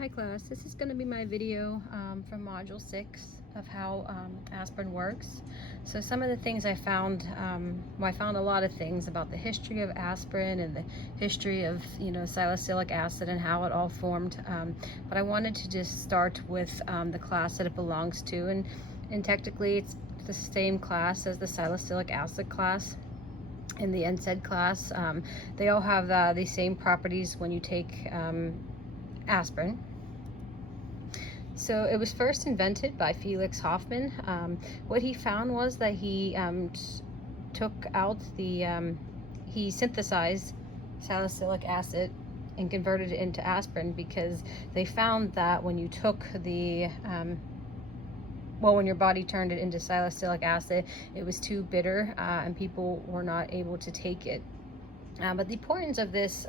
Hi class, this is going to be my video from module 6 of how aspirin works. So some of the things I found, I found a lot of things about the history of aspirin and the history of, salicylic acid and how it all formed. But I wanted to just start with the class that it belongs to, and technically it's the same class as the salicylic acid class. In the NSAID class, they all have the same properties when you take aspirin. So it was first invented by Felix Hoffmann. What he found was that he took out he synthesized salicylic acid and converted it into aspirin, because they found that when you took when your body turned it into salicylic acid, it was too bitter and people were not able to take it. But the importance of this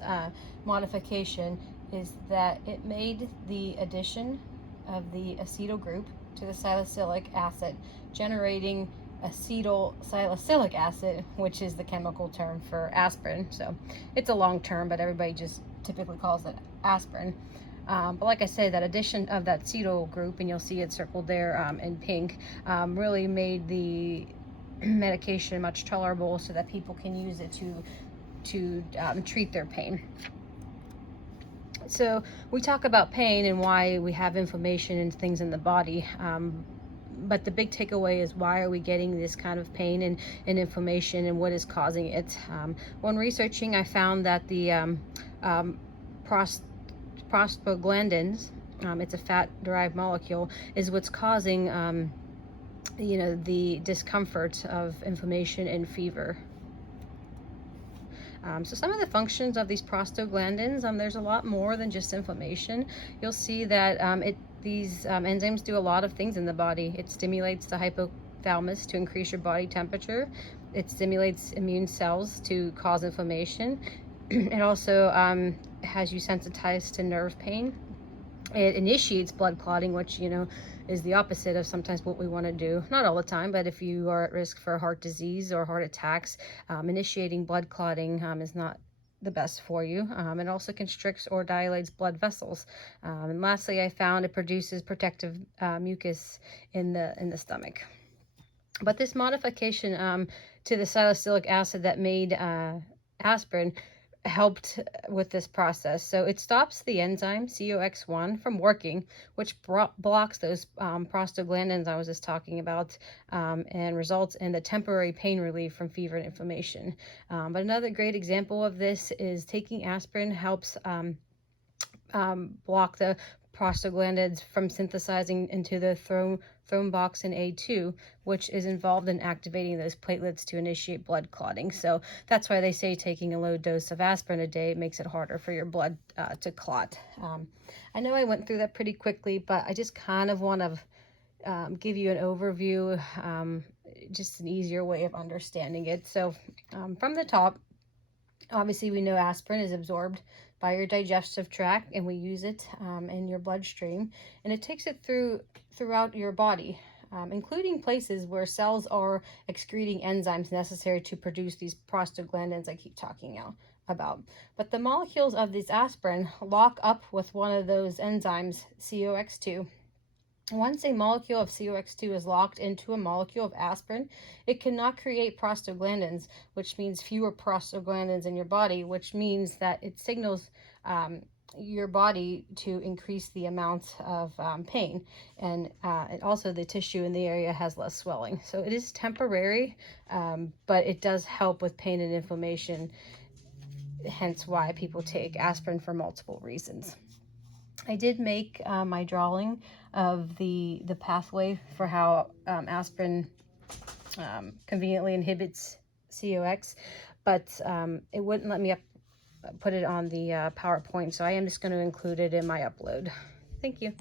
modification is that it made the addition of the acetyl group to the salicylic acid, generating acetyl salicylic acid, which is the chemical term for aspirin. So it's a long term, but everybody just typically calls it aspirin. But like I said, that addition of that acetyl group, and you'll see it circled there in pink, really made the medication much tolerable so that people can use it to treat their pain. So we talk about pain and why we have inflammation and things in the body, but the big takeaway is, why are we getting this kind of pain and inflammation, and what is causing it? When researching, I found that the prostaglandins, it's a fat-derived molecule, is what's causing the discomfort of inflammation and fever. So some of the functions of these prostaglandins, there's a lot more than just inflammation. You'll see that these enzymes do a lot of things in the body. It stimulates the hypothalamus to increase your body temperature. It stimulates immune cells to cause inflammation. It also has you sensitized to nerve pain. It initiates blood clotting, which is the opposite of sometimes what we want to do. Not all the time, but if you are at risk for heart disease or heart attacks, initiating blood clotting is not the best for you. It also constricts or dilates blood vessels. And lastly, I found it produces protective mucus in the stomach. But this modification to the salicylic acid that made aspirin helped with this process. So it stops the enzyme COX-1 from working, which blocks those prostaglandins I was just talking about, and results in the temporary pain relief from fever and inflammation. But another great example of this is taking aspirin helps block the prostaglandins from synthesizing into the thromboxane A2, which is involved in activating those platelets to initiate blood clotting. So that's why they say taking a low dose of aspirin a day makes it harder for your blood to clot. I know I went through that pretty quickly, but I just kind of want to give you an overview, just an easier way of understanding it. So from the top, obviously we know aspirin is absorbed by your digestive tract, and we use it in your bloodstream, and it takes it throughout your body, including places where cells are excreting enzymes necessary to produce these prostaglandins I keep talking about. But the molecules of this aspirin lock up with one of those enzymes, COX-2. Once a molecule of COX-2 is locked into a molecule of aspirin, it cannot create prostaglandins, which means fewer prostaglandins in your body, which means that it signals your body to increase the amount of pain. And it also, the tissue in the area has less swelling. So it is temporary, but it does help with pain and inflammation, hence why people take aspirin for multiple reasons. I did make my drawing of the pathway for how aspirin conveniently inhibits COX, but it wouldn't let me put it on the PowerPoint, so I am just going to include it in my upload. Thank you.